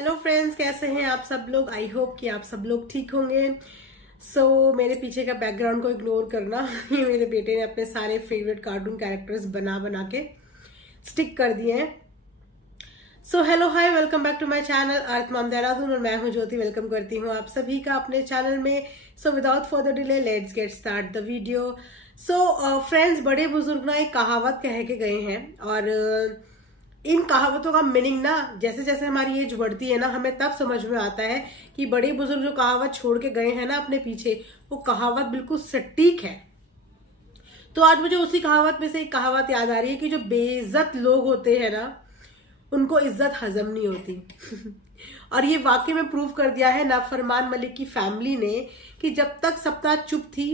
Hello friends, कैसे हैं आप सब लोग। आई होप कि आप सब लोग ठीक होंगे। मेरे पीछे का बैकग्राउंड को इग्नोर करना। ये मेरे बेटे ने अपने सारे फेवरेट कार्टून कैरेक्टर्स बना बना के स्टिक कर दिए हैं। Hello hi, welcome back to my channel Earth Mom Dehradun और मैं हूं ज्योति। वेलकम करती हूं आप सभी का अपने चैनल में। Without further delay let's get start the video. Friends, बड़े बुजुर्ग ना एक कहावत कह के गए हैं और इन कहावतों का मीनिंग ना जैसे जैसे हमारी एज बढ़ती है ना, हमें तब समझ में आता है कि बड़े बुजुर्ग जो कहावत छोड़ के गए हैं ना अपने पीछे, वो कहावत बिल्कुल सटीक है। तो आज मुझे उसी कहावत में से एक कहावत याद आ रही है कि जो बेइज्जत लोग होते हैं ना, उनको इज्जत हजम नहीं होती। और ये वाकई में प्रूव कर दिया है नाफरमान मलिक की फैमिली ने कि जब तक सपना चुप थी,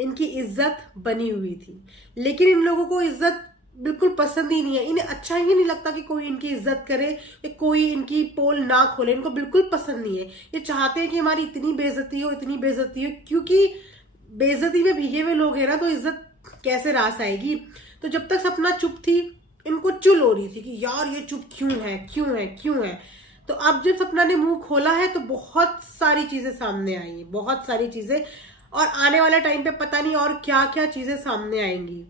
इनकी इज्जत बनी हुई थी। लेकिन इन लोगों को इज्जत बिल्कुल पसंद ही नहीं है। इन्हें अच्छा ही नहीं लगता कि कोई इनकी इज्जत करे या कोई इनकी पोल ना खोले। इनको बिल्कुल पसंद नहीं है। ये चाहते हैं कि हमारी इतनी बेइज्जती हो, इतनी बेइज्जती हो, क्योंकि बेइज्जती में भीगे हुए लोग हैं ना, तो इज्जत कैसे रास आएगी। तो जब तक सपना चुप थी, इनको चुल हो रही थी कि यार ये चुप क्यों है, क्यों है, क्यों है। तो अब जब सपना ने मुंह खोला है तो बहुत सारी चीजें सामने आई हैं, बहुत सारी चीजें। और आने वाले टाइम पे पता नहीं और क्या क्या चीजें सामने आएंगी।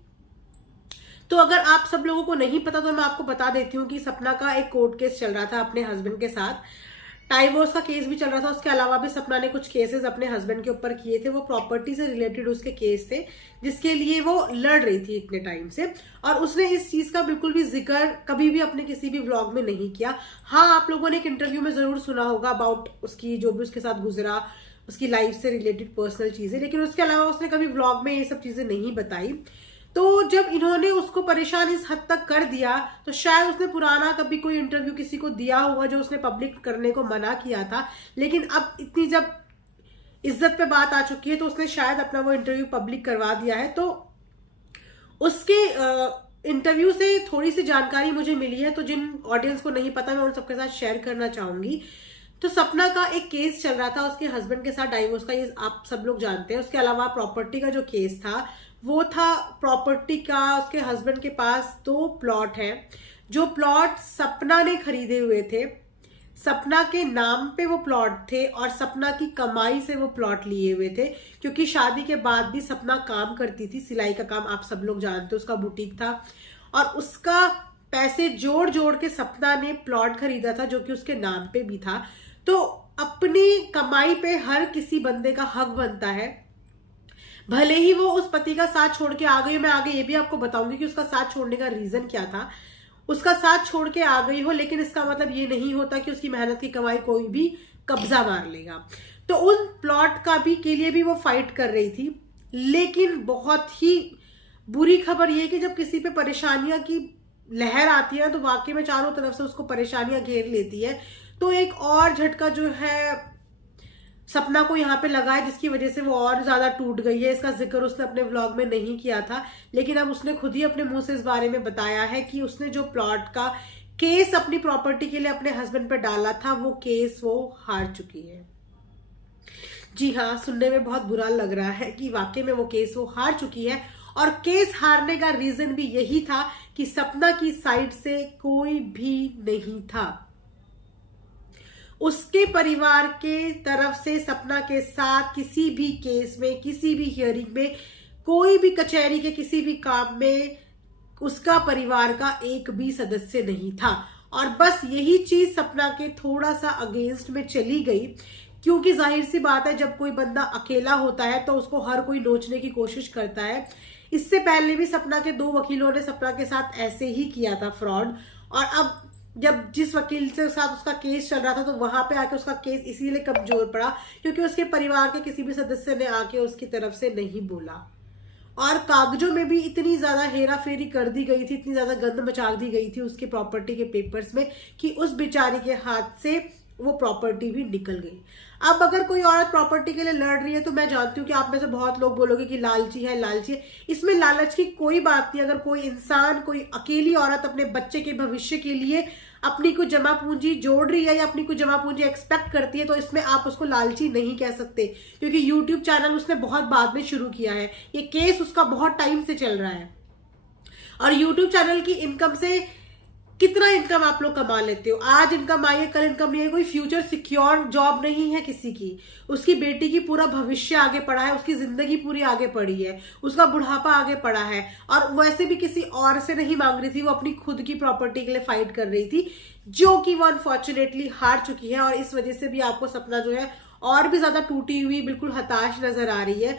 तो अगर आप सब लोगों को नहीं पता तो मैं आपको बता देती हूँ कि सपना का एक कोर्ट केस चल रहा था अपने हस्बैंड के साथ। डाइवोर्स का केस भी चल रहा था। उसके अलावा भी सपना ने कुछ केसेस अपने हस्बैंड के ऊपर किए थे। वो प्रॉपर्टी से रिलेटेड उसके केस थे जिसके लिए वो लड़ रही थी इतने टाइम से। और उसने इस चीज का बिल्कुल भी जिक्र कभी भी अपने किसी भी व्लॉग में नहीं किया। हाँ, आप लोगों ने एक इंटरव्यू में जरूर सुना होगा अबाउट उसकी जो भी उसके साथ गुजरा, उसकी लाइफ से रिलेटेड पर्सनल चीजें, लेकिन उसके अलावा उसने कभी व्लॉग में ये सब चीजें नहीं बताई। तो जब इन्होंने उसको परेशान इस हद तक कर दिया, तो शायद उसने पुराना कभी कोई इंटरव्यू किसी को दिया होगा जो उसने पब्लिक करने को मना किया था। लेकिन अब इतनी जब इज्जत पे बात आ चुकी है तो उसने शायद अपना वो इंटरव्यू पब्लिक करवा दिया है। तो उसके इंटरव्यू से थोड़ी सी जानकारी मुझे मिली है, तो जिन ऑडियंस को नहीं पता मैं उन सबके साथ शेयर करना चाहूंगी। तो सपना का एक केस चल रहा था उसके हस्बैंड के साथ डाइवोर्स का, ये आप सब लोग जानते हैं। उसके अलावा प्रॉपर्टी का जो केस था वो था प्रॉपर्टी का। उसके हस्बैंड के पास 2 प्लॉट हैं। जो प्लॉट सपना ने खरीदे हुए थे, सपना के नाम पे वो प्लॉट थे और सपना की कमाई से वो प्लॉट लिए हुए थे। क्योंकि शादी के बाद भी सपना काम करती थी, सिलाई का काम आप सब लोग जानते हो, उसका बुटीक था। और उसका पैसे जोड़ जोड़ के सपना ने प्लॉट खरीदा था जो कि उसके नाम पे भी था। तो अपनी कमाई पे हर किसी बंदे का हक बनता है, भले ही वो उस पति का साथ छोड़ के आ गई। मैं आगे ये भी आपको बताऊंगी कि उसका साथ छोड़ने का रीजन क्या था। उसका साथ छोड़ के आ गई हो, लेकिन इसका मतलब ये नहीं होता कि उसकी मेहनत की कमाई कोई भी कब्जा मार लेगा। तो उन प्लॉट का भी के लिए भी वो फाइट कर रही थी। लेकिन बहुत ही बुरी खबर ये कि जब किसी पे परेशानियां की लहर आती है तो वाकई में चारों तरफ से उसको परेशानियां घेर लेती है। तो एक और झटका जो है सपना को यहाँ पे लगा है, जिसकी वजह से वो और ज्यादा टूट गई है। इसका जिक्र उसने अपने व्लॉग में नहीं किया था, लेकिन अब उसने खुद ही अपने मुंह से इस बारे में बताया है कि उसने जो प्लॉट का केस अपनी प्रॉपर्टी के लिए अपने हस्बैंड पे डाला था, वो केस वो हार चुकी है। जी हाँ, सुनने में बहुत बुरा लग रहा है कि वाकई में वो केस वो हार चुकी है। और केस हारने का रीजन भी यही था कि सपना की साइड से कोई भी नहीं था। उसके परिवार के तरफ से सपना के साथ किसी भी केस में, किसी भी हियरिंग में, कोई भी कचहरी के किसी भी काम में उसका परिवार का एक भी सदस्य नहीं था। और बस यही चीज सपना के थोड़ा सा अगेंस्ट में चली गई, क्योंकि जाहिर सी बात है जब कोई बंदा अकेला होता है तो उसको हर कोई नोचने की कोशिश करता है। इससे पहले भी सपना के 2 वकीलों ने सपना के साथ ऐसे ही किया था, फ्रॉड। और अब जब जिस वकील से साथ उसका केस चल रहा था तो वहां पे आके उसका केस इसीलिए कमजोर पड़ा क्योंकि उसके परिवार के किसी भी सदस्य ने आके उसकी तरफ से नहीं बोला। और कागजों में भी इतनी ज्यादा हेरा फेरी कर दी गई थी, इतनी ज्यादा गंद मचा दी गई थी उसके प्रॉपर्टी के पेपर्स में कि उस बेचारी के हाथ से वो प्रॉपर्टी भी निकल गई। अब अगर कोई औरत प्रॉपर्टी के लिए लड़ रही है तो मैं जानती हूँ कि आप में से बहुत लोग बोलोगे कि लालची है, लालची है। इसमें लालच की कोई बात नहीं। अगर कोई इंसान, कोई अकेली औरत अपने बच्चे के भविष्य के लिए अपनी कोई जमा पूंजी जोड़ रही है या अपनी कोई जमा पूंजी एक्सपेक्ट करती है तो इसमें आप उसको लालची नहीं कह सकते, क्योंकि यूट्यूब चैनल उसने बहुत बाद में शुरू किया है। ये केस उसका बहुत टाइम से चल रहा है और यूट्यूब चैनल की इनकम से कितना इनकम आप लोग कमा लेते हो, आज इनकम आई है कल इनकम नहीं है, कोई फ्यूचर सिक्योर जॉब नहीं है किसी की। उसकी बेटी की पूरा भविष्य आगे पड़ा है, उसकी जिंदगी पूरी आगे पड़ी है, उसका बुढ़ापा आगे पड़ा है, और वैसे भी किसी और से नहीं मांग रही थी, वो अपनी खुद की प्रॉपर्टी के लिए फाइट कर रही थी, जो कि वो अनफॉर्चुनेटली हार चुकी है। और इस वजह से भी आपको सपना जो है और भी ज्यादा टूटी हुई, बिल्कुल हताश नजर आ रही है।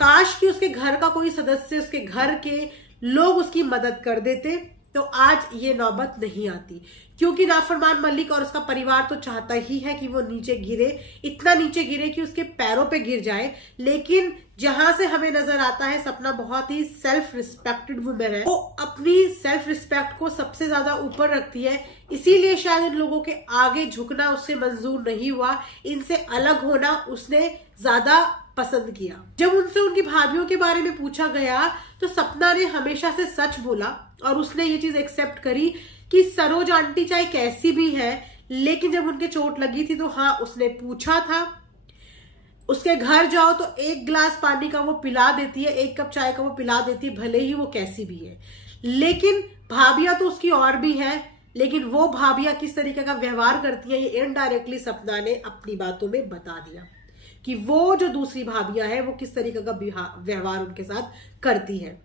काश कि उसके घर का कोई सदस्य, उसके घर के लोग उसकी मदद कर देते तो आज ये नौबत नहीं आती। क्योंकि नाफरमान मलिक और उसका परिवार तो चाहता ही है कि वो नीचे गिरे, इतना नीचे गिरे कि उसके पैरों पे गिर जाए। लेकिन जहां से हमें नजर आता है सपना बहुत ही सेल्फ रिस्पेक्टेड वुमेन है, वो अपनी सेल्फ रिस्पेक्ट को सबसे ज्यादा ऊपर रखती है। इसीलिए शायद इन लोगों के आगे झुकना उससे मंजूर नहीं हुआ, इनसे अलग होना उसने ज्यादा पसंद किया। जब उनसे उनकी भाभीियों के बारे में पूछा गया तो सपना ने हमेशा से सच बोला और उसने ये चीज एक्सेप्ट करी कि सरोज आंटी चाहे कैसी भी है, लेकिन जब उनके चोट लगी थी तो हाँ उसने पूछा था। उसके घर जाओ तो एक गिलास पानी का वो पिला देती है, एक कप चाय का वो पिला देती है, भले ही वो कैसी भी है। लेकिन भाभियां तो उसकी और भी है, लेकिन वो भाभियां किस तरीके का व्यवहार करती है ये इनडायरेक्टली सपना ने अपनी बातों में बता दिया कि वो जो दूसरी भाभियां है वो किस तरीके का व्यवहार उनके साथ करती है।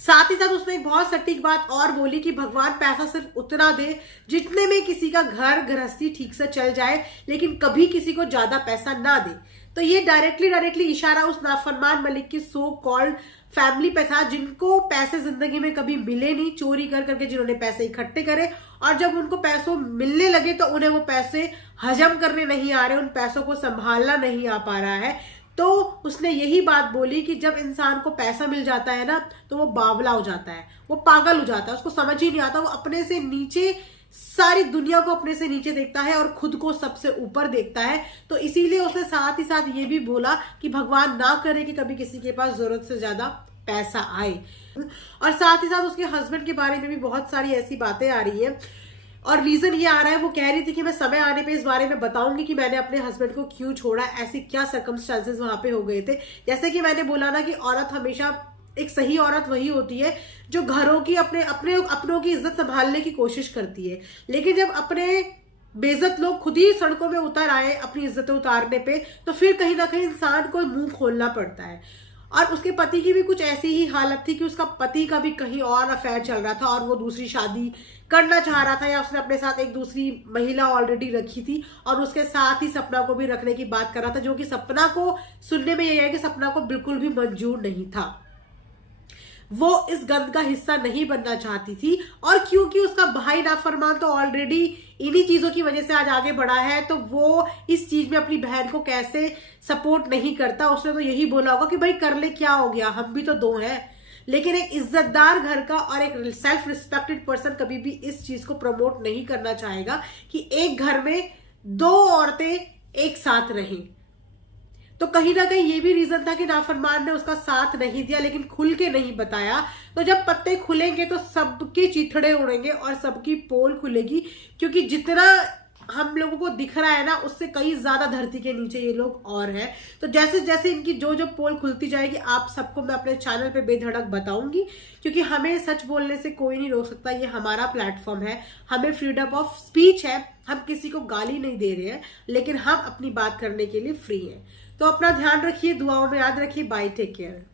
साथ ही साथ उसने एक बहुत सटीक बात और बोली कि भगवान पैसा सिर्फ उतना दे जितने में किसी का घर गृहस्थी ठीक से चल जाए, लेकिन कभी किसी को ज्यादा पैसा ना दे। तो ये डायरेक्टली इशारा उस नाफरमान मलिक की सो कॉल्ड फैमिली पे था, जिनको पैसे जिंदगी में कभी मिले नहीं, चोरी कर करके जिन्होंने पैसे इकट्ठे करे, और जब उनको पैसों मिलने लगे तो उन्हें वो पैसे हजम करने नहीं आ रहे, उन पैसों को संभालना नहीं आ पा रहा है। तो उसने यही बात बोली कि जब इंसान को पैसा मिल जाता है ना तो वो बावला हो जाता है, वो पागल हो जाता है, उसको समझ ही नहीं आता, वो अपने से नीचे सारी दुनिया को अपने से नीचे देखता है और खुद को सबसे ऊपर देखता है। तो इसीलिए उसने साथ ही साथ ये भी बोला कि भगवान ना करे कि कभी किसी के पास जरूरत से ज्यादा पैसा आए। और साथ ही साथ उसके हस्बैंड के बारे में भी बहुत सारी ऐसी बातें आ रही है, और रीजन ये आ रहा है, वो कह रही थी कि मैं समय आने पे इस बारे में बताऊंगी कि मैंने अपने हस्बैंड को क्यों छोड़ा, ऐसी क्या सर्कमस्टांसेस वहां पे हो गए थे। जैसे कि मैंने बोला ना कि औरत हमेशा, एक सही औरत वही होती है जो घरों की अपनों की इज्जत संभालने की कोशिश करती है। लेकिन जब अपने बेइज्जत लोग खुद ही सड़कों में उतर आए अपनी इज्जतें उतारने पे, तो फिर कहीं ना कहीं इंसान को मुंह खोलना पड़ता है। और उसके पति की भी कुछ ऐसी ही हालत थी कि उसका पति का भी कहीं और अफेयर चल रहा था और वो दूसरी शादी करना चाह रहा था, या उसने अपने साथ एक दूसरी महिला ऑलरेडी रखी थी और उसके साथ ही सपना को भी रखने की बात कर रहा था, जो कि सपना को सुनने में यही है कि सपना को बिल्कुल भी मंजूर नहीं था। वो इस गंद का हिस्सा नहीं बनना चाहती थी, और क्योंकि उसका भाई नाफरमान तो ऑलरेडी इन्हीं चीजों की वजह से आज आगे बढ़ा है, तो वो इस चीज में अपनी बहन को कैसे सपोर्ट नहीं करता। उसने तो यही बोला होगा कि भाई कर ले, क्या हो गया, हम भी तो दो हैं। लेकिन एक इज्जतदार घर का और एक सेल्फ रिस्पेक्टेड पर्सन कभी भी इस चीज को प्रमोट नहीं करना चाहेगा कि एक घर में दो औरतें एक साथ रहें। तो कहीं ना कहीं ये भी रीजन था कि नाफरमान ने उसका साथ नहीं दिया, लेकिन खुल के नहीं बताया। तो जब पत्ते खुलेंगे तो सबके चिथड़े उड़ेंगे और सबकी पोल खुलेगी, क्योंकि जितना हम लोगों को दिख रहा है ना उससे कई ज्यादा धरती के नीचे ये लोग और हैं। तो जैसे जैसे इनकी जो जो पोल खुलती जाएगी आप सबको मैं अपने चैनल पे बेधड़क बताऊंगी, क्योंकि हमें सच बोलने से कोई नहीं रोक सकता, ये हमारा प्लेटफॉर्म है, हमें फ्रीडम ऑफ स्पीच है, हम किसी को गाली नहीं दे रहे हैं, लेकिन हम अपनी बात करने के लिए फ्री हैं। तो अपना ध्यान रखिए, दुआओं में याद रखिए, बाय, टेक केयर।